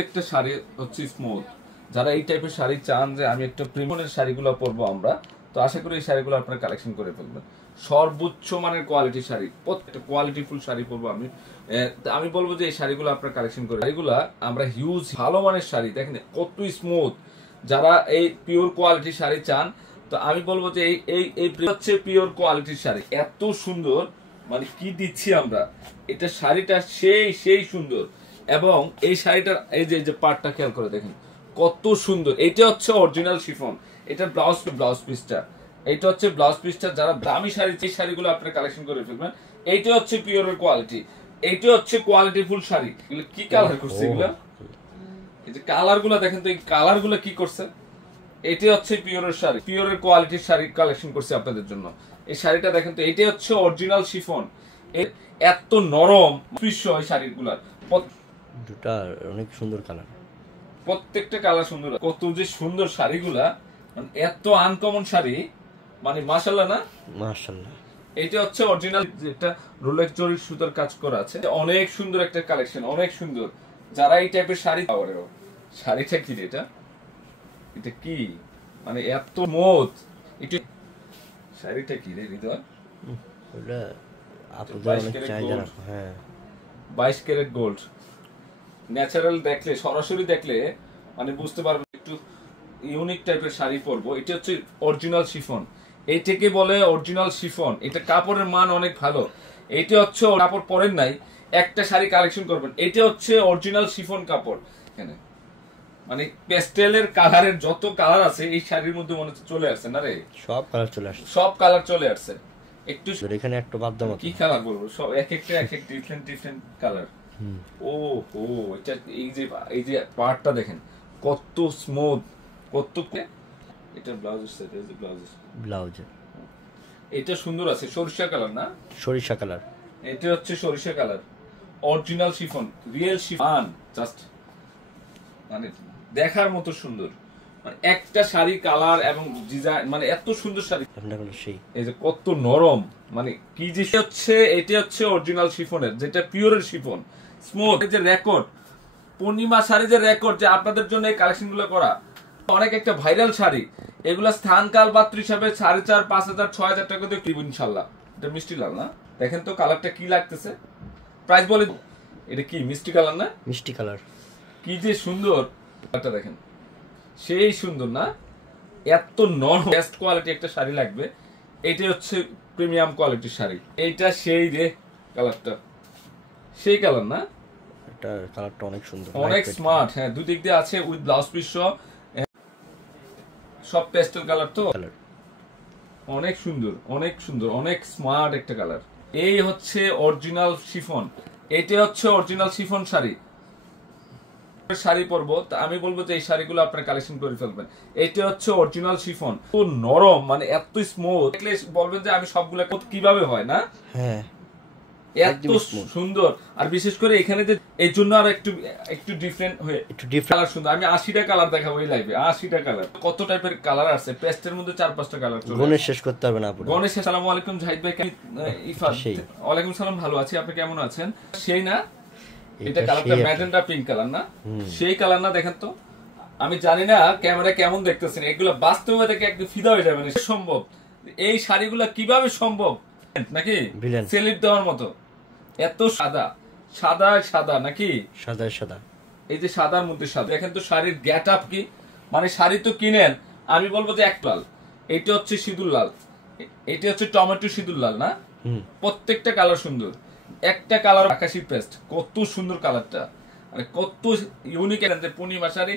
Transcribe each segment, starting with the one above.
প্রত্যেকটা শাড়ি হচ্ছে স্মুথ। যারা এই টাইপের শাড়ি চান যে আমি একটা প্রিমিয়ামের শাড়িগুলো পরবো আমরা, তো আশা করি এই শাড়িগুলো আপনারা কালেকশন করে ফেলবেন। সর্বোচ্চ মানের কোয়ালিটি শাড়ি, প্রত্যেকটা কোয়ালিটিফুল শাড়ি পরবো আমি। আমি বলবো যে এই শাড়িগুলো আপনারা কালেকশন করে, শাড়িগুলো আমরা হিউজ ভালো মানের শাড়ি দেখেন কত স্মুথ। যারা এই পিওর কোয়ালিটি শাড়ি চান, তো আমি বলবো যে এই এই এই হচ্ছে পিওর কোয়ালিটির শাড়ি, এত সুন্দর। মানে কি দিচ্ছি আমরা, এটা শাড়িটা সেই সেই সুন্দর। এবং এই শাড়িটার এই যে পার্টটা খেয়াল করে দেখেন কত সুন্দর। এটা হচ্ছে অরিজিনাল শিফন, এটা ব্লাউজ পিসটা, এটা হচ্ছে ব্লাউজ পিসটা। যারা দামি শাড়ি, এই শাড়িগুলো আপনারা কালেকশন করে ফেলবেন। এইটা হচ্ছে পিওরের কোয়ালিটি, এইটা হচ্ছে কোয়ালিটি ফুল শাড়ি। এগুলো কি কালার করছে, এগুলো এই যে কালার গুলো দেখেন তো, এই কালার গুলো কি করছে। এটি হচ্ছে পিওরের শাড়ি, পিওরের কোয়ালিটির শাড়ি কালেকশন করছে আপনাদের জন্য। এই শাড়িটা দেখেন তো, এটি হচ্ছে অরিজিনাল শিফন, এত নরম পিস এই শাড়িগুলার। দুটা অনেক সুন্দর কালার, প্রত্যেকটা কালার সুন্দর। কত যে সুন্দর শাড়িগুলা, মানে এত আনকমন শাড়ি, মানে মাশাআল্লাহ না মাশাআল্লাহ। এটা হচ্ছে অরিজিনাল, যেটা রোলেক্স জরি সুতার কাজ করা আছে। অনেক সুন্দর একটা কালেকশন, অনেক সুন্দর। যারা এই টাইপের শাড়ি, শাড়িটা কি রে, এটা কি মানে এত মত, একটু শাড়িটা কি রে হৃদয়, ওটা আপনাদের অনেক চাহিদা। হ্যাঁ, 22 ক্যারেট গোল্ড। ন্যাচারাল দেখলে, সরাসরি দেখলে মানে বুঝতে পারবে একটু ইউনিক টাইপের শাড়ি পরবো। এটা হচ্ছে অরিজিনাল শিফন, এইটাকে বলে অরিজিনাল শিফন। এটা কাপড়ের মান অনেক ভালো। এটা হচ্ছে কাপড় পরেন নাই, একটা শাড়ি কালেকশন করবেন, এটা হচ্ছে অরিজিনাল শিফন কাপড়। এখানে মানে পেস্টেলের কালারের যত কালার আছে এই শাড়ির মধ্যে মনে হচ্ছে চলে আসছে না রে, সব কালার চলে আসছে, সব কালার চলে আসছে। একটু এখানে একটা বাদ দাও, কি কালার বলবো, সব এক এক ডিফারেন্ট কালার। ও ও এটা এই যে পার্টটা দেখেন কত স্মুথ, কত। এটা ব্লাউজের সাইড, এই যে ব্লাউজ, এটা সুন্দর আছে, সরিষা কালার না, সরিষা কালার। এটা হচ্ছে সরিষা colour, original chiffon, real chiffon, just মানে দেখার মতো সুন্দর। মানে একটা শাড়ি কালার এবং ডিজাইন, মানে এত সুন্দর শাড়ি। এই যে কত নরম, মানে কি যে হচ্ছে, এটা হচ্ছে অরিজিনাল শিফনের, যেটা পিওরের শিফন, স্মুথ। এই যে রেকর্ড পূর্ণিমা শাড়ি, যে রেকর্ড, যে আপনাদের জন্য এই কালেকশন গুলো করা, অনেক একটা ভাইরাল শাড়ি। এগুলা স্থান কাল পাত্র হিসাবে 4,500, 5,000, 6,000 টাকা দিয়ে কিনবো ইনশাল্লাহ। এটা মিষ্টি লাল না, দেখেন তো কালারটা কি লাগতেছে, প্রাইস বলে। এটা কি মিষ্টি কালার না, মিষ্টি কালার, কি যে সুন্দর কালারটা দেখেন, সেই সুন্দর না, এত নরম বেস্ট কোয়ালিটি একটা শাড়ি লাগবে। এটা হচ্ছে প্রিমিয়াম কোয়ালিটির শাড়ি। এইটা সেই রে কালারটা, সেই কালার না, এটা কালারটা অনেক সুন্দর, অনেক স্মার্ট। হ্যাঁ, দুই দিক দিয়ে আছে উইথ ব্লাউজ পিস সব পেস্টেল কালার, তো অনেক সুন্দর, অনেক সুন্দর, অনেক স্মার্ট একটা কালার। এই হচ্ছে অরিজিনাল শিফন, এটা হচ্ছে অরিজিনাল শিফন শাড়ি। শাড়ি পরবো, আমি বলবো যে এই শাড়িগুলো আপনার কালেকশন করে ফেলবেন। এটা হচ্ছে অরিজিনাল শিফন, তো নরম, মানে এত স্মুথ, দেখলে বলবেন যে আমি সবগুলা কিভাবে হয় না। হ্যাঁ, এত সুন্দর। আর বিশেষ করে এখানে যে এই জন্য আর একটু ডিফারেন্ট হয়ে, একটু কালার সুন্দর। আমি 80টা কালার দেখাবো এই লাইভে, 80টা কালার। কত টাইপের কালার আছে, পেস্টের মধ্যে 4-5টা কালার চলে, গণেশ শেষ করতে হবে না আপু। গণেশ, আসসালামু আলাইকুম জাহিদ ভাই, ইফাত, ওয়ালাইকুম সালাম, ভালো আছি, আপনি কেমন আছেন? সেই না, এটা কালারটা ম্যাজেন্টা পিঙ্ক কালার না, সেই কালার না, দেখেন তো। আমি জানি না ক্যামেরা কেমন দেখতেছেন, এগুলো বাস্তবে দেখে একদম ফিদা হয়ে যাবেন। সম্ভব এই শাড়িগুলো কিভাবে সম্ভব নাকি সেলিট দেওয়ার মতো, এত সাদা সাদা সাদা নাকি, সাদা সাদা, এই যে সাদার মধ্যে সাদা, দেখেন তো শাড়ির গেট আপ কি। মানে শাড়ি তো কিনেন, আমি বলবো যে এক লাল, এটা হচ্ছে সিঁদুর লাল, এটা হচ্ছে টমেটো সিঁদুর লাল না, প্রত্যেকটা কালার সুন্দর। একটা কালার আকাশি পেস্ট, কত সুন্দর কালারটা, মানে কত ইউনিক। পূর্ণিমা শাড়ি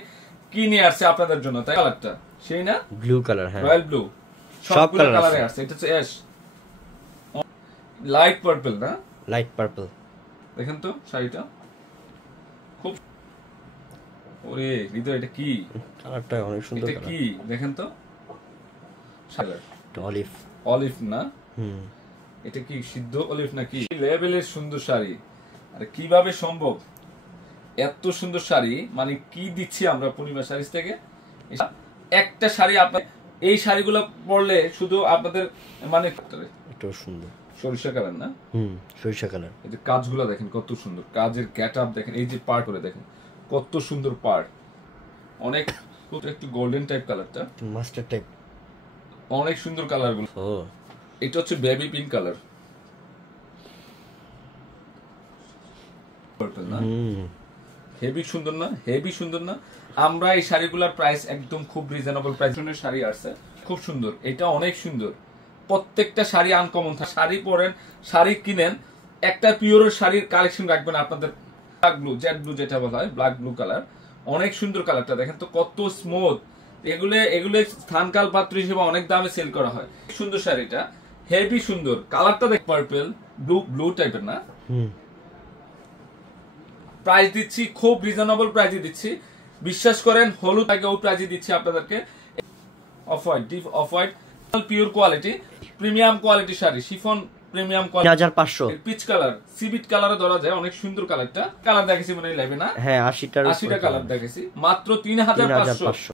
কিনে আসছে আপনাদের জন্য, তাই কালারটা সেই না, ব্লু কালার, হ্যাঁ রয়্যাল ব্লু, সব কালারে আসছে। এটা হচ্ছে অ্যাশ, লাইট পার্পল না, লাইট পার্পল। দেখেন তো শাড়িটা খুব, ওরে হৃদয়, এটা কি কালারটা অনেক সুন্দর, এটা কি দেখেন তো, অলিভ, অলিভ না, এটা কি সিদ্ধ অলিভ নাকি, লেভেলের সুন্দর শাড়ি। আরে কিভাবে সম্ভব এত সুন্দর শাড়ি, মানে কি দিচ্ছি আমরা পূর্ণিমা শাড়ি থেকে। একটা শাড়ি আপনার, এই শাড়িগুলো পরলে শুধু আপনাদের মানে এটাও সুন্দর, সরিষা কালার না, সরিষা কালার। এই যে কাজগুলো দেখেন কত সুন্দর, কাজের গেট আপ দেখেন, এই যে পার্ট করে দেখেন কত সুন্দর পাড়, অনেক একটু গোল্ডেন টাইপ কালারটা, মাস্টার টাইপ, অনেক সুন্দর কালার গুলো। ও এটা হচ্ছে বেবি পিঙ্ক কালার, না হেভি সুন্দর না, হেভি সুন্দর না। আমরা এই শাড়িগুলোর প্রাইস একদম খুব রিজনেবল প্রাইসের শাড়ি আসছে, খুব সুন্দর, এটা অনেক সুন্দর। প্রত্যেকটা শাড়ি আনকমন থাকে, শাড়ি পরেন, শাড়ি কিনেন, একটা পিওর শাড়ির কালেকশন রাখবেন আপনাদের। ব্ল্যাক ব্লু, জেড ব্লু যেটা বলা হয়, ব্ল্যাক ব্লু কালার, অনেক সুন্দর কালারটা দেখেন তো কত স্মুথ। এগুলো এগুলো স্থানকাল পাত্র হিসেবে অনেক দামে সেল করা হয়। সুন্দর শাড়িটা, হেভি সুন্দর কালারটা দেখ, পার্পল ব্লু, ব্লু টাইপের না। প্রাইস দিচ্ছি খুব রিজনেবল প্রাইসে দিচ্ছি, বিশ্বাস করেন। হলুদ আগে ওই প্রাইসে দিচ্ছি আপনাদেরকে। Off white, deep off white, pure quality, premium quality sari, chiffon premium quality, 3500 peach colour, সিবিট কালারে ধরা যায়, অনেক সুন্দর কালারটা। কালার দেখেছি মানে লাইবে না, হ্যাঁ 80টা 80টা কালার দেখেছি, মাত্র 3500।